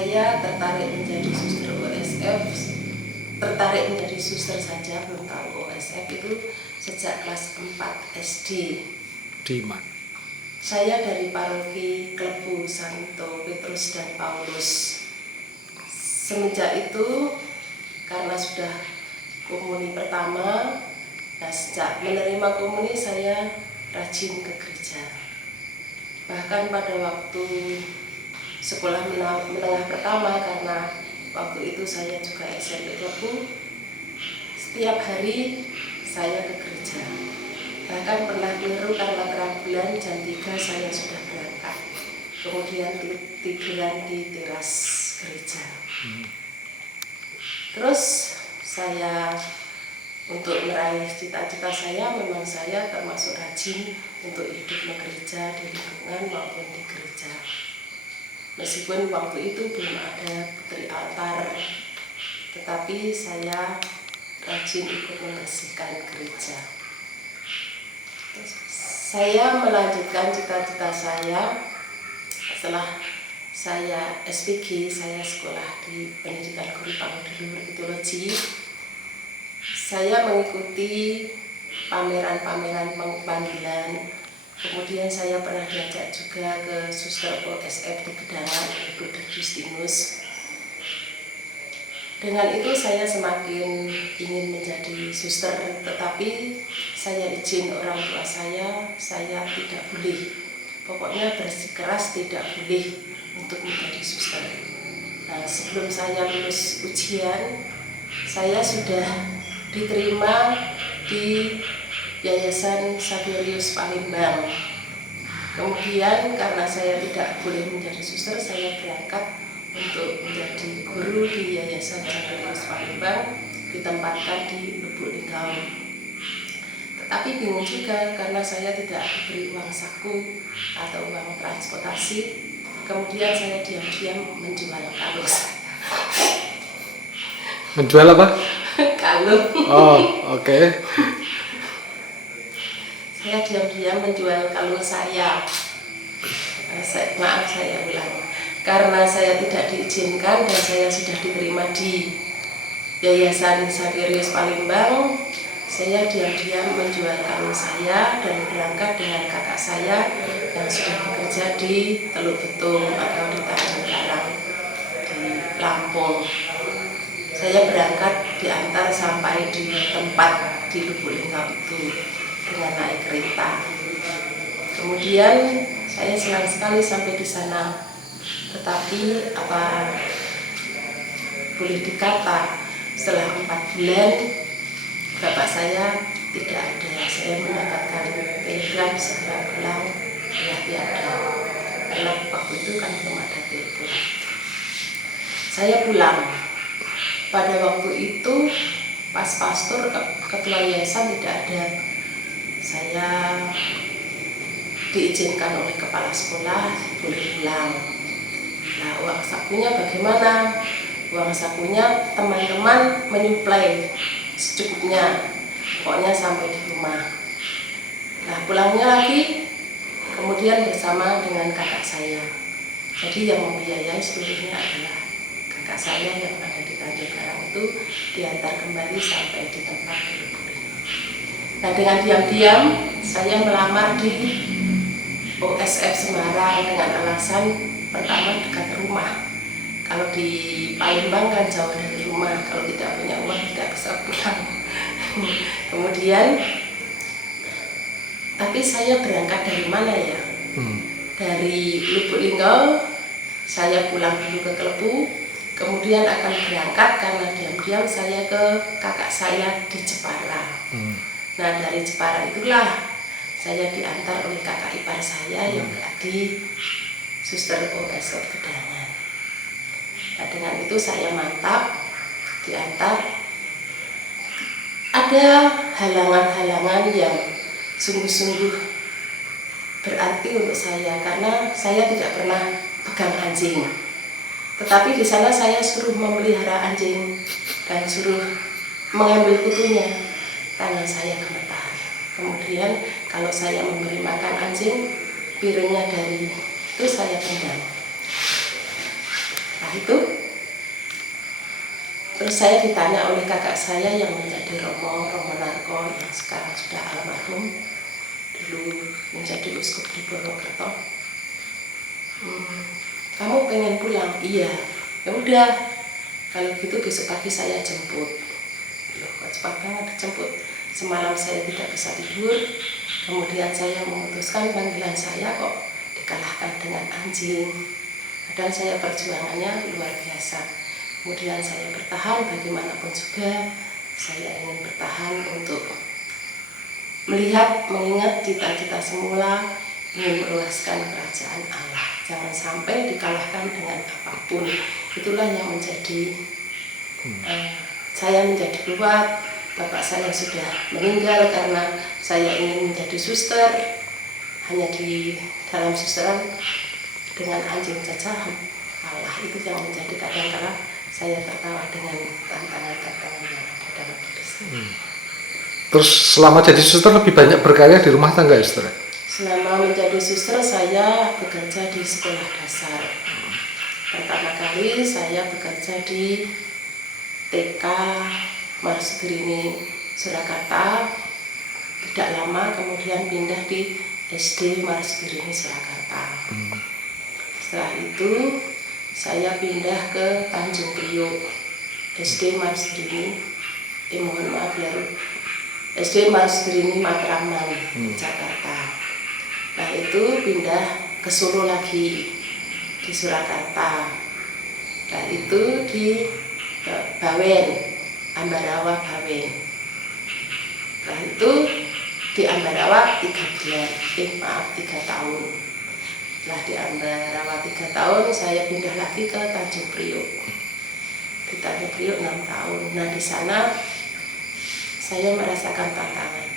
Saya tertarik menjadi suster OSF, tertarik menjadi suster saja, belum tahu OSF itu sejak kelas 4 SD. Di mana? Saya dari paroki Klebu Santo Petrus dan Paulus. Semenjak itu, karena sudah komuni pertama, sejak menerima komuni saya rajin ke gereja. Bahkan pada waktu sekolah menengah pertama, karena waktu itu saya juga SMP Klebu, setiap hari saya ke gereja. Bahkan pernah keliru karena terang bulan jam 3 saya sudah berangkat. Kemudian tiduran di teras gereja. Terus saya untuk meraih cita-cita saya, memang saya termasuk rajin untuk hidup di gereja, di lingkungan maupun di gereja. Meskipun waktu itu belum ada putri altar, tetapi saya rajin ikut membersihkan gereja. Saya melanjutkan cita-cita saya setelah saya SPG, saya sekolah di pendidikan guru PAUD Teologi. Saya mengikuti pameran-pameran panggilan. Kemudian saya pernah diajak juga ke suster OSF di Gedangan, Ibu Justinus. Dengan itu saya semakin ingin menjadi suster, tetapi saya izin orang tua saya tidak boleh. Pokoknya bersikeras tidak boleh untuk menjadi suster. Nah, sebelum saya lulus ujian, saya sudah diterima di Yayasan Saverius Palembang. Kemudian karena saya tidak boleh menjadi suster, saya berangkat untuk menjadi guru di Yayasan Saverius Palembang, ditempatkan di Lubuk Linggau. Tetapi bingung juga karena saya tidak diberi uang saku atau uang transportasi. Kemudian saya diam-diam menjual kalung saya. Menjual apa? Kalung. Oh, oke. Saya diam-diam menjual kalung saya. Maaf, saya ulang. Karena saya tidak diizinkan dan saya sudah diterima di Yayasan Saverius Palembang, saya diam-diam menjual kalung saya dan berangkat dengan kakak saya yang sudah bekerja di Teluk Betung atau di Tanjung Karang di Lampung. Saya berangkat diantar sampai di tempat di Lubuk Linggau itu dengan naik kereta. Kemudian saya senang sekali sampai di sana. Tetapi apa boleh dikata setelah 4 bulan bapak saya tidak ada. Saya mendapatkan telegram segera pulang, ya tiada. Karena waktu itu kan belum ada telepon. Saya pulang. Pada waktu itu pas pastor ketua yayasan tidak ada. Saya diizinkan oleh kepala sekolah boleh pulang. Nah, uang sakunya bagaimana? Uang sakunya teman-teman menyuplai secukupnya, pokoknya sampai di rumah. Nah, pulangnya lagi kemudian bersama dengan kakak saya. Jadi yang membiayai seluruhnya adalah kakak saya yang ada di Tanjung Karang itu, diantar kembali sampai di tempat di Lubuk Linggau. Nah, dengan diam-diam saya melamar di OSF Semarang dengan alasan pertama dekat rumah. Kalau di Palembang kan jauh dari rumah, kalau tidak punya uang tidak bisa pulang. Kemudian, tapi saya berangkat dari mana ya? Dari Lubuk Linggau, saya pulang dulu ke Klebu, kemudian akan berangkat karena diam-diam saya ke kakak saya di Jepara. Nah, dari Jepara itulah saya diantar oleh kakak ipar saya yang berarti suster OSF Gedangan. Nah, dengan itu saya mantap diantar. Ada halangan-halangan yang sungguh-sungguh berarti untuk saya karena saya tidak pernah pegang anjing. Tetapi di sana saya suruh memelihara anjing dan suruh mengambil kutunya. Tangan saya gemetar. Kemudian kalau saya memberi makan anjing, piringnya dari itu saya tendang. Nah itu, terus saya ditanya oleh kakak saya yang menjadi Romo Narko yang sekarang sudah almarhum, dulu menjadi uskup di Purwokerto. Kamu pengen pulang? Iya. Ya udah, kalau gitu besok pagi saya jemput. Loh, kok cepat banget jemput. Semalam saya tidak bisa tidur, kemudian saya memutuskan panggilan saya kok dikalahkan dengan anjing. Padahal saya perjuangannya luar biasa. Kemudian saya bertahan bagaimanapun juga, saya ingin bertahan untuk melihat, mengingat cita-cita semula, ingin meluaskan kerajaan Allah. Jangan sampai dikalahkan dengan apapun. Itulah yang menjadi saya menjadi kuat. Bapak saya sudah meninggal karena saya ingin menjadi suster. Hanya di dalam susteran dengan anjing jajahan Allah, itu yang menjadi kadang-kadang saya tertawa dengan tantangan-tantangan yang ada dalam hidup saya. Terus selama jadi suster lebih banyak berkarya di rumah tangga ya, Saudara? Selama menjadi suster saya bekerja di sekolah dasar. Pertama kali saya bekerja di TK Marsugrini Surakarta. Tidak lama kemudian pindah di SD Marsugrini Surakarta. Setelah itu saya pindah ke Tanjung Priok SD Marsugrini. Mohon maaf ya, SD Marsugrini Matraman Jakarta. Nah itu pindah ke Solo lagi di Surakarta. Nah itu di Bawen, Ambarawa Bawen. Nah itu di Ambarawa 3 tahun. Setelah di Ambarawa 3 tahun saya pindah lagi ke Tanjung Priok. Di Tanjung Priok 6 tahun. Nah di sana saya merasakan tantangan.